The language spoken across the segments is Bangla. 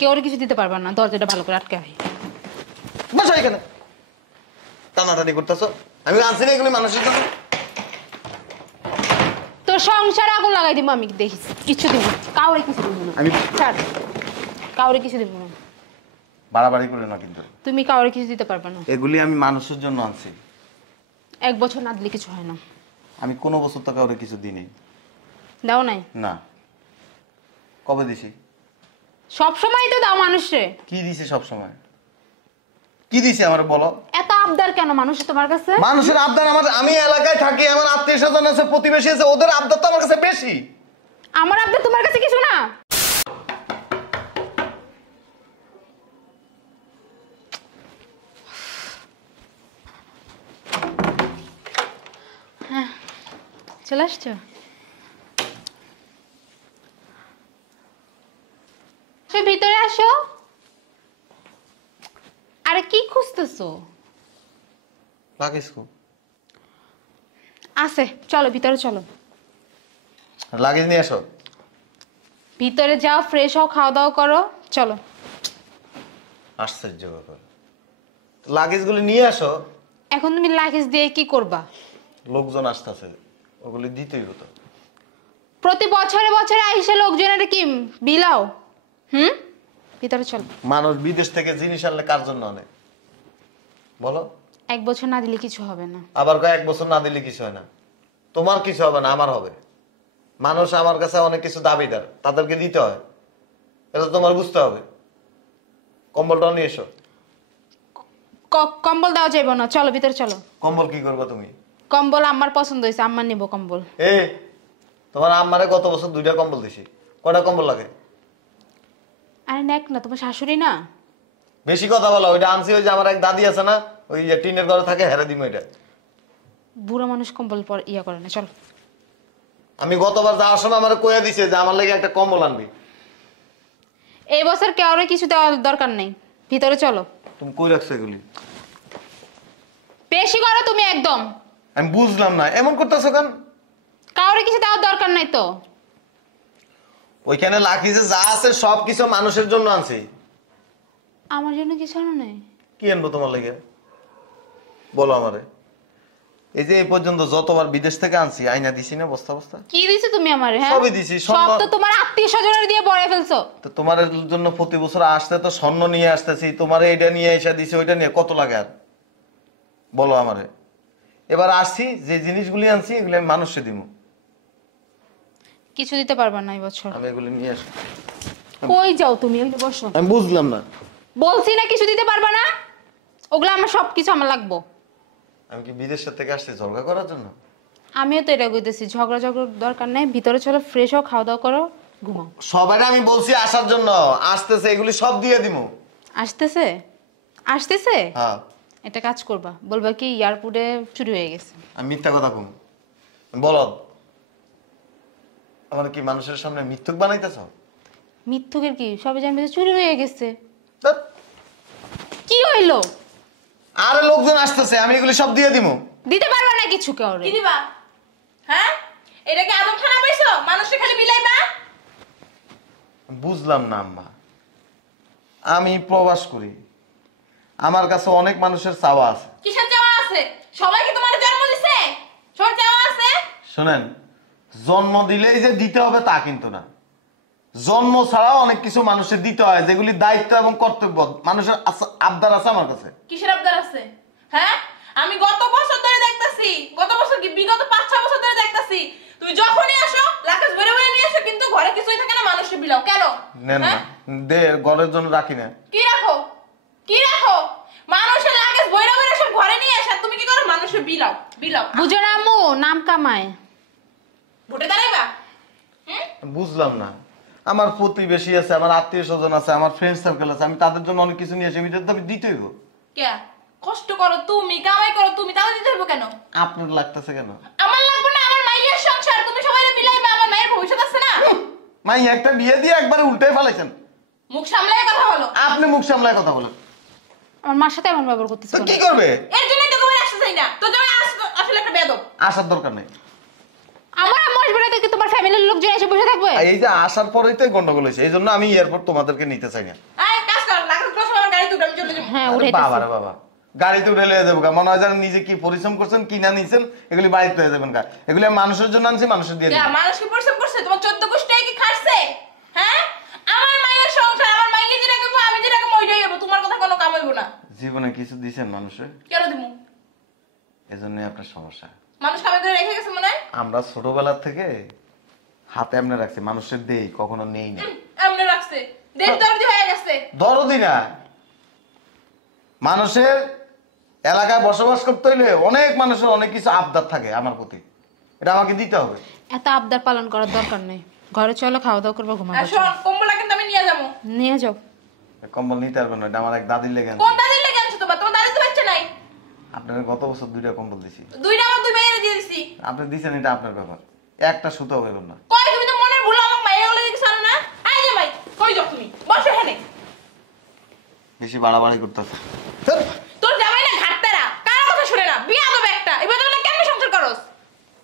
কেউ কিছু দিতে পারবে না, দরজাটা ভালো করে আটকে হয়। বসো এখানে, টানাটানি করতেছো। আমি আনছি না এগুলি মানুষের জন্য। তোর সংসার আগুন লাগাই দিব আমি, দেখিস কিছু দিব কাউরে কিছু দিব না আমি ছাড়, কাউরে কিছু দিব না। বাড়াবাড়ি করে না কিন্তু, তুমি কাউরে কিছু দিতে পারবে না। এগুলি আমি মানুষের জন্য আনছি। 1 বছর না দিলে কিছু হয় না। আমি কোনো বছর তো কাউরে কিছু দিইনি। দাও নাই? না। কবে দিছি? সব সময় তো দাও মানুষে। কি দিছি সব সময়? কি দিছি আমার বলো? এত আবদার কেন মানুষ তোমার কাছে? মানুষের আবদার আমার, আমি এলাকায় থাকি, আমার আত্মীয় স্বজন আছে, প্রতিবেশী আছে, ওদের আবদার তো আমার কাছে বেশি। আমার আবদার তোমার কাছে কিছু না। হ্যাঁ চলে আসছো? ভিতরে আসো। আরে কি খুঁজতেছো? লাগিস খুব আছে, চলো ভিতরে চলো। লাগিস নিয়ে আসো। ভিতরে যাও, ফ্রেশ হও, খাওয়া দাওয়া করো, চলো। আশ্চর্য ব্যাপার, লাগেজ গুলি নিয়ে আসো। এখন তুমি লাগেজ দিয়ে কি করবা? লোকজন আসতেছে, ওগুলি দিতেই হতো। প্রতি বছরে বছরে আইসে লোকজনের কি বিলাও? ভিতরে চলো। মানুষ বিদেশ থেকে জিনিস আনলে কার জন্য অনেক বলো? 1 বছর না দিলে কিছু হবে না। আবার কয়েক বছর না দিলে কিছু হয় না। তোমার কিছু হবে না, আমার হবে। মানুষ আমার কাছে অনেক কিছু দাবিদার, তাদেরকে দিতে হয়, এটা তোমার বুঝতে হবে। কম্বলটাও নিয়ে এসো। কম্বল দেওয়া যাইব না, চলো ভিতরে চলো। কম্বল কি করবে তুমি? কম্বল আমার পছন্দ হয়েছে, আম্মা নিব কম্বল। তোমার আম্মারে গত বছর 2টা কম্বল দিছি, কয়টা কম্বল লাগে? আরে নেক না, তোমার শাশুড়ি না। বেশি কথা বলো। ওইটা আনছি, ওই যে আমার এক দাদি আছে না, ওই যে টিনের ঘরে থাকে, হেরে দিম ওইটা। বুড়া মানুষ কম্বল পর ইয়া করে না, চলো। আমি গতবার যাওয়ার সময় আমার কয়ে দিছে যে আমার লাগে একটা কম্বল আনবি। এই বছর কাউরে কিছু দেওয়ার দরকার নেই, ভিতরে চলো। তুমি কই রাখছো এগুলি? বেশি করো তুমি একদম। আমি বুঝলাম না, এমন করতেছো কেন? কাউরে কিছু দেওয়ার দরকার নাই তো। ওইখানে লাখিজে যা আছে সব কিছু মানুষের জন্য আনছি। আমার জন্য কিছু আনো নাই? কি আনবো তোমার লাগে বলো আমারে? এই যে এই পর্যন্ত যতবার বিদেশ থেকে আনছি, আইনা দিছি না বস্তা বস্তা? কি দিছো তুমি আমারে? হ্যাঁ সবই দিছি। সব তো তোমার আত্মীয় স্বজনের দিয়ে ভরে ফেলছো। তো তোমার জন্য প্রতি বছর আসতে তো স্বর্ণ নিয়ে আসতেছি, তোমার এইটা নিয়ে এসে দিছি, ওইটা নিয়ে কত লাগে আর বলো আমারে? এবার আসছি, যে জিনিসগুলি আনছি এগুলি আমি মানুষকে দিব। কিছু দিতে পারবা না এই বছর। আমি এগুলি নিয়ে আসি। কই যাও তুমি? ওই বসো। আমি বুঝলাম না। বলছি না কিছু দিতে পারবা না। ওগুলো আমার সবকিছু আমার লাগবো। আমি কি বিদেশের থেকে আসছি ঝগড়া করার জন্য? আমিও তো এটা কইতেছি, ঝগড়া দরকার নেই, ভিতরে চলো, ফ্রেশ হও, খাওয়া দাওয়া করো, ঘুমাও। সবাই আমি বলছি আসার জন্য, আসতেছে, এগুলি সব দিয়ে দিব। আসতেছে? আসতেছে? হ্যাঁ। এটা কাজ করবা, বলবা কি এয়ারপোর্টে চুরি হয়ে গেছে। আমি মিথ্যা কথা কম বলো? আমার কি মানুষের সামনে মিথ্যুক বানাইতেছ? মিথ্যুকের কি? সবাই জানবে যে চুরি হয়ে গেছে। ধ্যাৎ। কি হইলো? আরে লোকজন আসতেছে, আমি এগুলি সব দিয়ে দিব। দিতে পারবা না কিছু কাউরে? কি দিবা? হ্যাঁ, এটা কি আদম খানা পাইছো? মানুষে খালি বিলাইবা? বুঝলাম না আম্মা, আমি প্রবাস করি, আমার কাছে অনেক মানুষের চাওয়া আছে। কিসের চাওয়া আছে? সবাই কি তোমার জন্ম দিছে? সবার চাওয়া আছে? শোনেন, জন্ম দিলেই যে দিতে হবে তা কিন্তু না। জন্ম ছাড়াও অনেক কিছু মানুষের দিতে হয়, যেগুলি দায়িত্ব এবং কর্তব্য। মানুষের আবদার আছে আমার কাছে। কিসের আবদার আছে? হ্যাঁ, আমি গত বছর ধরে দেখতাছি, গত বছর কি বিগত 5-6 বছর ধরে দেখতাছি, তুমি যখনই আসো লাকেজ ভরে ভরে নিয়ে আসো, কিন্তু ঘরে কিছুই থাকে না, মানুষে বিলাও কেন? নেন না, দে ঘরের জন্য রাখি না। কি রাখো? কি রাখো? মানুষের লাকেজ ভরে ভরে সব ঘরে নিয়ে আসো, তুমি কি করো? মানুষে বিলাও বিলাও। বুঝো না আম্মু, নাম কামায়। ভোটে দাঁড়াইবা? বুঝলাম না, আমার প্রতিবেশী আছে, আমার আত্মীয় স্বজন আছে, আমার ফ্রেন্ড সার্কেল আছে, আমি তাদের জন্য অনেক কিছু নিয়ে আসি, এটা তো আমি দিতেই হইব। কে কষ্ট করো তুমি, কামাই করো তুমি, তাহলে দিতে হইব কেন? আপনার লাগতেছে কেন? আমার লাগবে না, আমার মাইয়ের সংসার, তুমি সবাই বিলাইবা, আমার মায়ের ভবিষ্যৎ আছে না। মাই একটা বিয়ে দিয়ে একবারে উল্টে ফেলাইছেন। মুখ সামলায় কথা বলো। আপনি মুখ সামলায় কথা বলেন। আমার মার সাথে এমন ব্যবহার করতেছে তো কি করবে? এর জন্যই তো তোমার আসতে চাই না, তো তুমি আসলে একটা বেয়াদব। আসার দরকার নেই। আমার আম্মু আসবে না তো কি তোমার ফ্যামিলির লোকজন এসে বসে থাকবে? আর এই যে আসার পরেই তো এই গন্ডগোল হয়েছে, এই জন্য আমি এয়ারপোর্ট তোমাদেরকে নিতে চাই না। এই কাজ কর, লাগাস ক্রস আমার গাড়ি তুই আমি চলে যাব। হ্যাঁ আরে উঠাইতেছি। বাবা রে বাবা, গাড়িতে উঠে লয়ে যাবো গা, মনে হয় যেন নিজে কি পরিশ্রম করছেন কিনা নিছেন, এগুলি বাড়িতে হয়ে যাবেন গা। এগুলি আমি মানুষের জন্য আনছি, মানুষের দিয়ে যা দিবো। মানুষ কি পরিশ্রম করছে? তোমার 14 গোষ্ঠী কি খাচ্ছে? হ্যাঁ, আমার মায়ের সংসার, আমার মাইকে যেটা করবো আমি যেটা করবো ওইটাই হবে, তোমার কথা কোনো কাম হইব না। জীবনে কিছু দিছেন মানুষের, কেন দিমু? এজন্য আপনার সমস্যা। মানুষ কামে করে রেখে গেছে মনে হয়। আমরা ছোটবেলার থেকে হাতে এমনি রাখছি, মানুষের দেই কখনো নেই না। এমনি রাখছে, দেশ দরদি হয়ে গেছে। দরদি না, মানুষের এলাকায় বসবাস করতে হইলে অনেক মানুষের অনেক কিছু আবদার থাকে আমার প্রতি, এটা আমাকে দিতে হবে। এত আবদার পালন করার দরকার নেই, ঘরে চলো খাওয়া দাওয়া করবো, আর ঘুমাবো। শোন, কম্বলটা কিন্তু আমি নিয়ে যাবো। নিয়ে যাও। কম্বল নিতে পারবেন না, এটা আমার এক দাদির লেগে আনছি। কোন দাদির লেগে আনছো তোমার? তোমার দাদি তো বাচ্চা নাই। আপনার গত বছর 2টা কম্বল দিছি, দুইটা আমার দুই মেয়েরে দিয়ে দিছি। আপনি দিচ্ছেন, এটা আপনার ব্যাপার। একটা সুতো বেরোন না। কই তুমি তো মনের ভুল আমার মাইয়া গুলো কিছু আনো না। আই যে ভাই, কই যাও তুমি? বসো এখানে। বেশি বাড়াবাড়ি করতেছে। তোর জামাই না ঘাটতারা, কার কথা শুনে না, বিয়া দেবে একটা। এবার তোমরা কেমনে সংসার করস?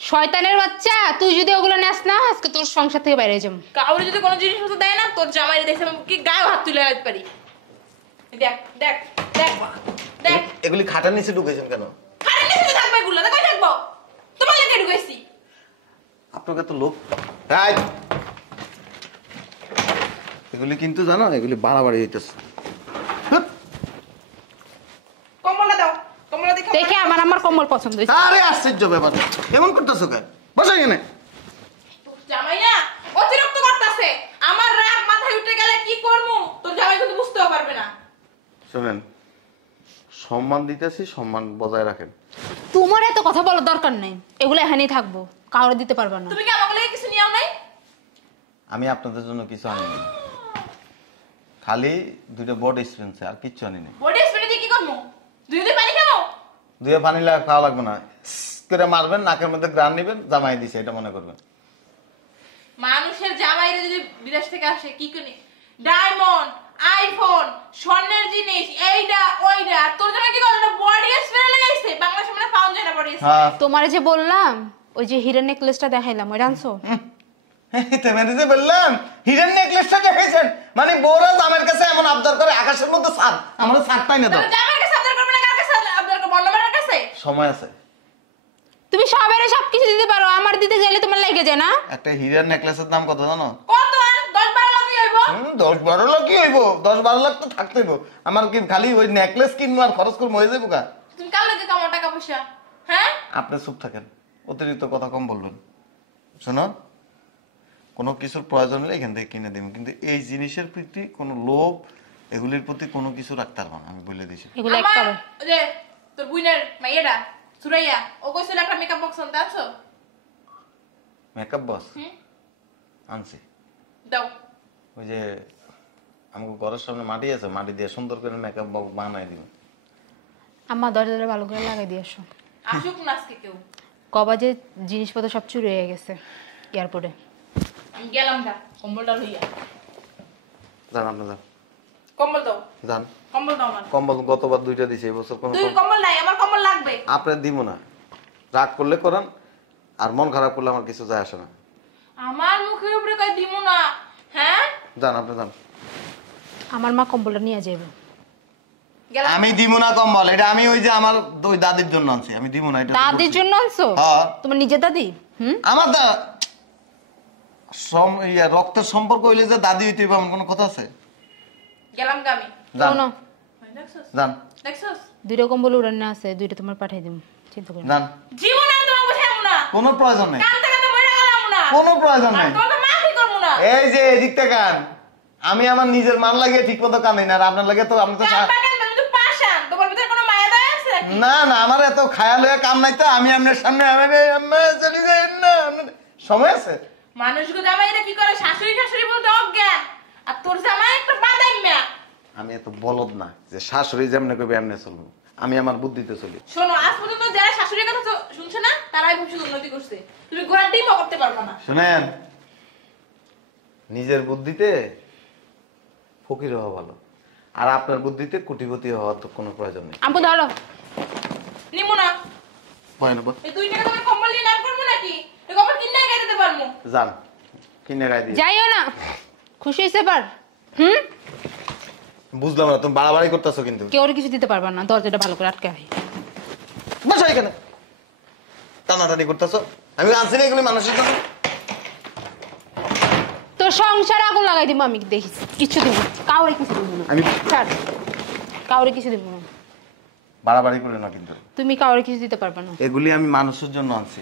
শয়তানের বাচ্চা, তুই যদি ওগুলো নেস না আজকে তোর সংসার থেকে বাইরে যাবো। কাউরে যদি কোনো জিনিসপত্র দেয় না, তোর জামাইরে দেখে আমি কি গায়ে হাত তুলে রাখতে পারি। দেখ দেখ দেখ দেখ, এগুলি খাটার নিচে ঢুকেছেন কেন? খালি নিচে থাকবে এগুলো, কই থাকবো? তোমার লেগে ঢুকেছি। আপনাকে তো লোক এগুলি কিন্তু জানো, এগুলি বাড়াবাড়ি হইতেছে। কম্বলটা দাও, কম্বলটা দেখে দেখে আমার আমার কম্বল পছন্দ হয়েছে। আরে আশ্চর্য ব্যাপার, এমন করতেছো কেন? বসে এখানে। তোর জামাই না অতিরিক্ত করতেছে। আমার রাগ মাথায় উঠে গেলে কি করবো তোর জামাই কিন্তু বুঝতেও পারবে না। শুনেন, সম্মান দিতেছি, সম্মান বজায় রাখেন। তোমার এত কথা বলার দরকার নেই, এগুলো এখানেই থাকবো, কাউরে দিতে পারবে না। তুমি কি আমাকে লেগে কিছু নিয়েও নাই? আমি আপনাদের জন্য কিছু আনিনি, খালি 2টা বডি স্প্রে, আর কিচ্ছু আনিনি। বডি স্প্রে দিয়ে কি করবো? দুই দুই পানি খাবো? 2 পানি খাওয়া লাগবে না, করে মারবেন, নাকের মধ্যে গ্রান নিবেন, জামাই দিছে এটা মনে করবেন। মানুষের জামাইরা যদি বিদেশ থেকে আসে কি করে ডায়মন্ড, আইফোন, স্বর্ণের জিনিস, এইটা ওইটা, আর তোর জামাই কি করে? বডি স্প্রে লাগাইছে। বাংলাদেশে মানে পাউন্ড যায় না বডি স্প্রে। হ্যাঁ, তোমার যে বললাম ওই যে হিরের নেকলেসটা দেখাইলাম, ওই আনছো? তেমনি যে বললাম হিরেন নেকলেসটা দেখেছেন, মানে বউরা জামের কাছে এমন আবদার করে, আকাশের মধ্যে সার, আমরা সার পাই না তো। তাহলে জামাইয়ের কাছে আবদার করবে না, কার কাছে আবদার করবে? বন্যমানের কাছে? সময় আছে, তুমি সবাই সবকিছু দিতে পারো, আমার দিতে গেলে তোমার লেগে যায় না? একটা হিরের নেকলেসের দাম কত জানো? কত? আর 10-12 লাখ হইব? 10-12 লাখ কি হইব? 10-12 লাখ তো থাকতে হইব। আমার কি খালি ওই নেকলেস কিনবো আর খরচ করবো হয়ে যাবো কা? তুমি কার লাগে কামাও টাকা পয়সা? হ্যাঁ, আপনি চুপ থাকেন, অতিরিক্ত কথা কম বলবেন। শোনো, কোনো কিছুর প্রয়োজন হলে এখান থেকে কিনে দেবেন, কিন্তু এই জিনিসের প্রতি কোনো লোভ, এগুলির প্রতি কোনো কিছু রাখতে পারবো না, আমি বলে দিছি। এগুলো আমার একটা ওই যে তোর বুইনের মাইয়াটা সুরাইয়া, ও কইছিল একটা মেকআপ বক্স আনতে, আনছো? মেকআপ বক্স হুম, আনছি। দাও। ওই যে আমাকে ঘরের সামনে মাটি আছে, মাটি দিয়ে সুন্দর করে মেকআপ বক্স বানাই দিব। আমার দরজাটা ভালো করে লাগাই দিয়ে আসো। আসুক না আজকে কেউ। কবা যে জিনিসপত্র সব চুরি হয়ে গেছে এয়ারপোর্টে। আমি গেলাম না, কম্বলটা লইয়া। যান আপনি যান, কম্বল দাও, যান। কম্বল দাও আমার। কম্বল গতবার 2টা দিছে, এই বছর কোনো দুই কম্বল নাই, আমার কম্বল লাগবে। আপনার দিব না। রাগ করলে করেন, আর মন খারাপ করলে আমার কিছু যায় আসে না। আমার মুখের উপরে কই দিমু না, হ্যাঁ? যান আপনি যান। আমার মা কম্বলটা নিয়ে যাবে। গেলাম। আমি দিব না কম্বল, এটা আমি ওই যে আমার ওই দাদির জন্য আনছি, আমি দিব না এটা। দাদির জন্য আনছো? হ্যাঁ। তোমার নিজের দাদি? আমার রক্তের সম্পর্ক হইলে যে দাদি হইতে হবে এমন কোনো কথা আছে? গেলাম গা আমি। যান শোনো, দেখছস? যান দেখছস? 2টা কম্বল উড়ানো আছে, 2টা তোমার পাঠিয়ে দিম, চিন্তা করো না। যান, জীবন আর তোমাকে বসাইমু না। কোনো প্রয়োজন নেই, কান থেকে তো মরে গেলাম না। কোনো প্রয়োজন আর নেই। তোমাকে মাফি করবো না। এই যে এদিকটা কান, আমি আমার নিজের মান লাগিয়ে ঠিক মতো কান্দি না, আর আপনার লাগে তো আমি তো কান বাগান তুমি তো পাশান, তোমার ভিতরে কোনো মায়া দয়া আছে নাকি? না না, আমার এত খায়াল হয়ে কাম নাই তো, আমি আপনার সামনে চলে যাই না, সময় আছে। মানুষগুলো জামাইরা কি করে শাশুড়ি শাশুড়ি বলতে অজ্ঞান, আর তোর জামাই একটা বাদাইম্যা। আমি এত বলদ না যে শাশুড়ি যেমনে করবে এমনি চলবো, আমি আমার বুদ্ধিতে চলি। শোনো, আজ পর্যন্ত যারা শাশুড়ির কথা শুনছে না তারাই ভবিষ্যৎ উন্নতি করছে, তুমি ঘোড়ার ডিমও করতে পারবে না। শুনেন, নিজের বুদ্ধিতে ফকির হওয়া ভালো, আর আপনার বুদ্ধিতে কোটিপতি হওয়ার তো কোনো প্রয়োজন নেই। আম্পু ধরো। নিমু না। ভয় না এই 2 টাকা তোমার কম্বল দিয়ে নাম করবো নাকি এই কম্বল কিনে গায়ে দিতে পারবো যান কিনে গায়ে দিয়ে যাইও না, খুশি হয়েছে এবার? বুঝলাম না, তুমি বাড়াবাড়ি করতেছো কিন্তু। কেউ ওর কিছু দিতে পারবা না, দরজাটা ভালো করে আটকে হয়। বসো এখানে, টানাটানি করতেছো। আমি আনছি না এগুলি মানুষের জন্য। তোর সংসার আগুন লাগাই দিব আমি, দেখিস কিছু দিব না, কাউরে কিছু দিব না আমি ছাড়, কাউরে কিছু দিব না। বাড়াবাড়ি করে না কিন্তু। তুমি কাউরে কিছু দিতে পারবে না। এগুলি আমি মানুষের জন্য আনছি।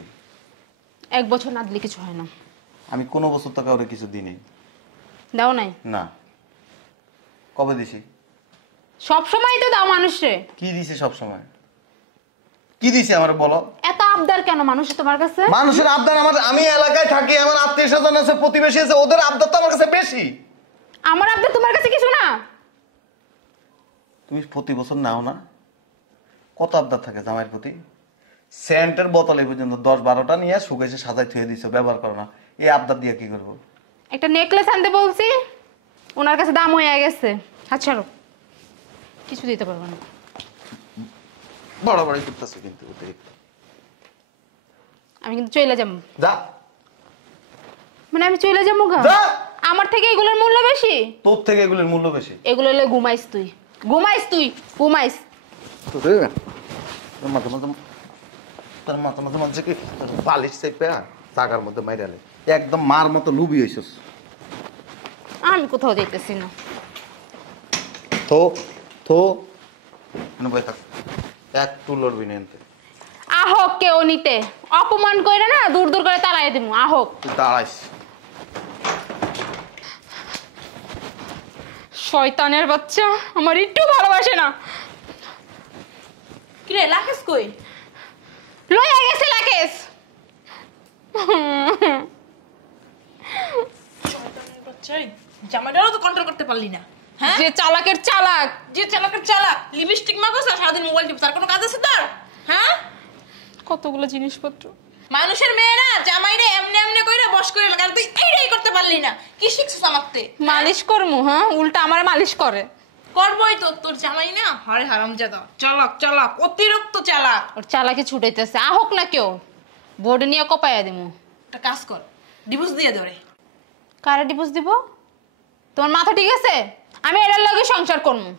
1 বছর না দিলে কিছু হয় না। আমি কোনো বছর তো কাউরে কিছু দিইনি। দাও নাই? না। কবে দিছি? সব সময় তো দাও মানুষে। কি দিছি সব সময়? কি দিছি আমার বলো? এত আবদার কেন মানুষে তোমার কাছে? মানুষের আবদার আমার, আমি এলাকায় থাকি, আমার আত্মীয় স্বজন আছে, প্রতিবেশী আছে, ওদের আবদার তো আমার কাছে বেশি। আমার আবদার তোমার কাছে কিছু না। তুমি প্রতি বছর নাও না? কত আবদার থাকে জামাইয়ের প্রতি? সেন্টের বোতল এই পর্যন্ত 10-12টা নিয়ে শুকাইছে সাজাই থুয়ে দিছো, ব্যবহার করো না। এই আবদার দিয়ে কি করবো? একটা নেকলেস আনতে বলছি, ওনার কাছে দাম হয়ে গেছে। হাত ছাড়ো, কিছু দিতে পারবো না। বাড়াবাড়ি করতেছে কিন্তু অতিরিক্ত। আমি কিন্তু চলে যাবো। যা মানে আমি চলে যাবো গা? যা। আমার থেকে এগুলোর মূল্য বেশি? তোর থেকে এগুলোর মূল্য বেশি। এগুলো হলে ঘুমাইস তুই, ঘুমাইস তুই, ঘুমাইস। তোর মাথা মাথা তোর মাথা মাথা মাঝে কি বালিশ চেপে চাকার মধ্যে মাইরালে একদম মার মতো লুবি হইছস। আমি কোথাও যেতেছি না। থো থো বই থাক, একটু লড়বি না এনতে। আহক কেউ নিতে, অপমান করে না দূর দূর করে তাড়াই দিব। আহক। তুই দাঁড়াইস। শয়তানের বাচ্চা, আমার একটু ভালোবাসে না। কিরে লাকেশ কই? লইয়া গেছে লাকেশ। জামাইটারও তো কন্ট্রোল করতে পারলি না। হ্যাঁ, যে চালাকের চালাক। যে চালাকের চালাক, লিপস্টিক মাখোস আর সারাদিন মোবাইল টিপস, আর কোনো কাজ আছে তার? হ্যাঁ, কতগুলো জিনিসপত্র। মানুষের মেয়েরা জামাইরে এমনি এমনি কইরা বস করে লাগা, তুই এইটাই করতে পারলি না। কি শিখছিস আমাকে? মালিশ করমু? হ্যাঁ, উল্টা আমার মালিশ করে। করবই তো, তোর জামাই না হরে হারামজাদা, চালাক চালাক, অতিরিক্ত চালাক। ওর চালাকি ছুটাইতেছে। আহক না কেউ, বোর্ড নিয়ে কপাইয়া দিমু। একটা কাজ কর, ডিভোর্স দিয়ে দে ওরে। কারে ডিভোর্স দিব? তোমার মাথা ঠিক আছে? আমি এটার লগে সংসার করবো।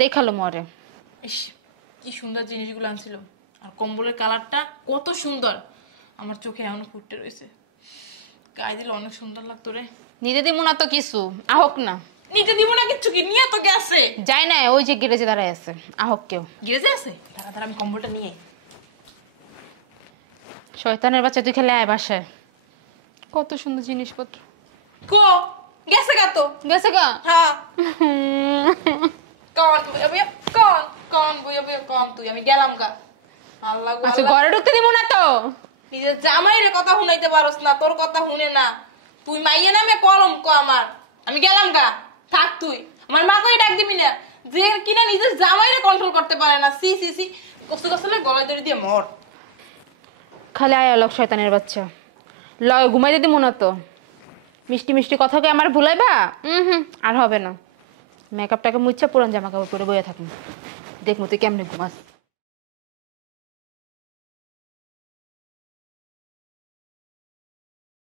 দেখালো মরে। ইস, কি সুন্দর জিনিসগুলো আনছিল, আর কম্বলের কালারটা কত সুন্দর, আমার চোখে এখনো ফুটে রয়েছে। গায়ে দিলে অনেক সুন্দর লাগতো রে। নিতে দিব না তো কিছু, আহক না। নিতে দিব না কিচ্ছু, কি নিয়ে তো গেছে? যাই না, ওই যে গেরেজে দাঁড়ায় আছে। আহক কেউ। গিয়েছে আছে, দাঁড়া দাঁড়া, আমি কম্বলটা নিয়ে। শয়তানের বাচ্চা, তুই খেলে আয় বাসায়। কত সুন্দর জিনিসপত্র। কো গেছে গা তো? গেছে গা? হ্যাঁ। কন বুয়া বুয়া, কন কন বুয়া বুয়া, কন তুই, আমি গেলাম গা। আল্লাহ গো আচ্ছা, আল্লাহ। ঘরে ঢুকতে দিব না তো? নিজের জামাইরে কথা শুনাইতে পারস না, তোর কথা শুনে না। তুই মাইয়া নামে কলম কো আমার। আমি গেলাম গা, থাক তুই। আমার মা কই ডাক দিবি না, যে কিনা নিজের জামাইরে কন্ট্রোল করতে পারে না। সি সি সি, কষ্ট কষ্টলে গলায় দড়ি দিয়ে মর। খালি আয় লোক, শয়তানের বাচ্চা। লয় ঘুমাইতে দিব না তো। মিষ্টি মিষ্টি কথাকে আমার ভুলাইবা? আর হবে না। মেকআপটাকে মুচ্ছা পুরান জামা কাপড় পরে বইয়া থাকুন, দেখবো তুই কেমনে ঘুমাস।